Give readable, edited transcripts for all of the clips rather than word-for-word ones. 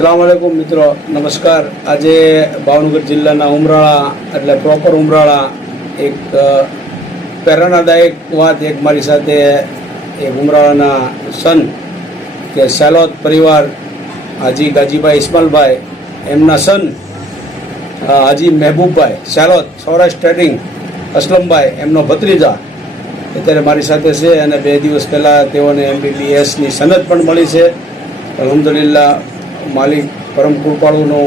સલામવાલેકુમ મિત્રો, નમસ્કાર. આજે ભાવનગર જિલ્લાના ઉમરાળા એટલે પ્રોપર ઉમરાળા એક પ્રેરણાદાયક વાત એક મારી સાથે એક ઉમરાળાના સન કે સાલોદ પરિવાર હાજી ગાજીભાઈ ઇસ્માલભાઈ એમના સન હાજી મહેબૂબભાઈ સાલોદ સૌરાષ્ટ્ર ટ્રેડિંગ અસલમભાઈ એમનો ભત્રીજા અત્યારે મારી સાથે છે અને 2 દિવસ પહેલાં તેઓને MBBSની સનદ પણ મળી છે. અલ્હમ્દુલિલ્લાહ માલિક પરમ કૃપાળુનો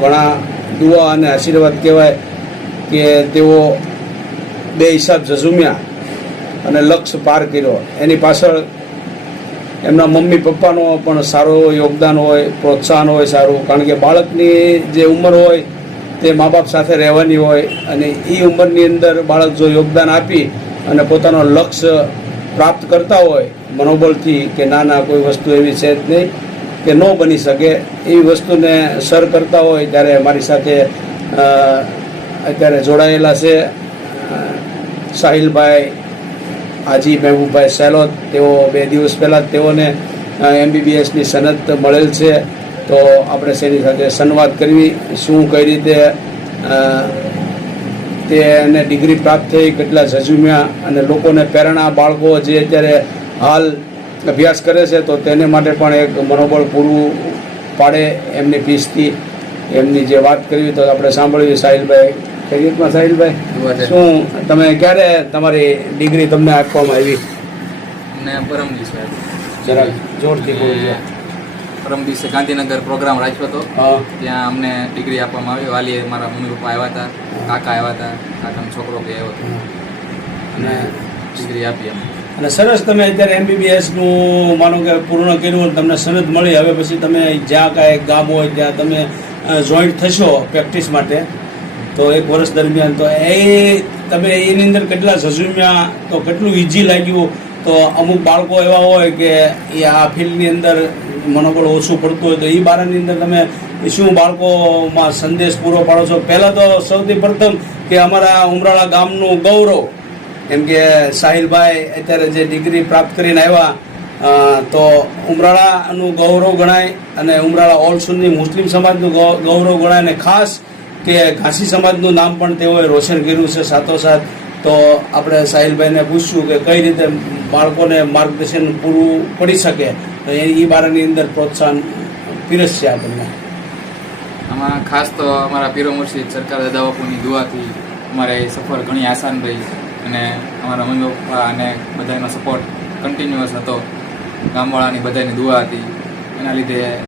ઘણા દુઆ અને આશીર્વાદ કહેવાય કે તેઓ 2 હિસાબ ઝઝુમ્યા અને લક્ષ્ય પાર કર્યો. એની પાછળ એમના મમ્મી પપ્પાનો પણ સારો યોગદાન હોય, પ્રોત્સાહન હોય સારું, કારણ કે બાળકની જે ઉંમર હોય તે મા બાપ સાથે રહેવાની હોય અને એ ઉંમરની અંદર બાળક જો યોગદાન આપી અને પોતાનો લક્ષ્ય પ્રાપ્ત કરતા હોય મનોબળથી કે ના કોઈ વસ્તુ એવી છે જ નહીં કે ન બની શકે, એવી વસ્તુને સર કરતા હોય ત્યારે મારી સાથે અત્યારે જોડાયેલા છે સાહિલભાઈ હાજી મહેબૂબભાઈ સાલોદ. તેઓ 2 દિવસ પહેલાં તેઓને MBBSની સનદ મળેલ છે. તો આપણે તેની સાથે સંવાદ કરવી, શું કઈ રીતે તેને ડિગ્રી પ્રાપ્ત થઈ, કેટલા ઝઝુમ્યા અને લોકોને પ્રેરણા, બાળકો જે અત્યારે હાલ અભ્યાસ કરે છે તો તેને માટે પણ એક મનોબળ પૂરું પાડે એમની ફીસથી એમની જે વાત કરવી તો આપણે સાંભળવી. સાહિલભાઈ, ખરીદમાં સાહિલભાઈ, શું તમે ક્યારે તમારી ડિગ્રી તમને આપવામાં આવી? પરમ દિવસે જરાક જોરથી બોલજો. પરમ દિવસે ગાંધીનગર પ્રોગ્રામ રાખ્યો હતો, ત્યાં અમને ડિગ્રી આપવામાં આવી. વાલીએ મારા મમ્મી પપ્પા આવ્યા હતા, કાકા આવ્યા હતા, કાકાનો છોકરો બી આવ્યો હતો અને ડિગ્રી આપી અમને. અને સરસ, તમે અત્યારે MBBSનું માનો કે પૂર્ણ કર્યું, તમને સનદ મળી. હવે પછી તમે જ્યાં કાંઈ ગામ હોય ત્યાં તમે જોઈન્ટ થશો પ્રેક્ટિસ માટે. તો 1 વર્ષ દરમિયાન તો તમે એની અંદર કેટલા ઝઝુમ્યા, તો કેટલું ઇઝી લાગ્યું? તો અમુક બાળકો એવા હોય કે એ આ ફિલ્ડની અંદર મનોબળ ઓછું પડતું હોય, તો એ બારાની અંદર તમે શું બાળકોમાં સંદેશ પૂરો પાડો છો? પહેલાં તો સૌથી પ્રથમ કે અમારા ઉમરાળા ગામનું ગૌરવ, એમ કે સાહિલભાઈ અત્યારે જે ડિગ્રી પ્રાપ્ત કરીને આવ્યા તો ઉમરાળાનું ગૌરવ ગણાય અને ઉમરાળા ઓલ સુન્ની મુસ્લિમ સમાજનું ગૌરવ ગણાય અને ખાસ કે ઘાસી સમાજનું નામ પણ તેઓએ રોશન કર્યું છે સાથોસાથ. તો આપણે સાહિલભાઈને પૂછશું કે કઈ રીતે બાળકોને માર્ગદર્શન પૂરું પડી શકે, તો એ બારાની અંદર પ્રોત્સાહન પીરસશે આપણને. આમાં ખાસ તો અમારા પીરો મુર્શિદ સરકાર દાદા બાપુની દુઆથી અમારે સફર ઘણી આસાન રહી અને અમારા મમ્મી પપ્પા અને બધાનો સપોર્ટ કન્ટિન્યુઅસ હતો. ગામવાળાની બધાની દુઆ હતી, એના લીધે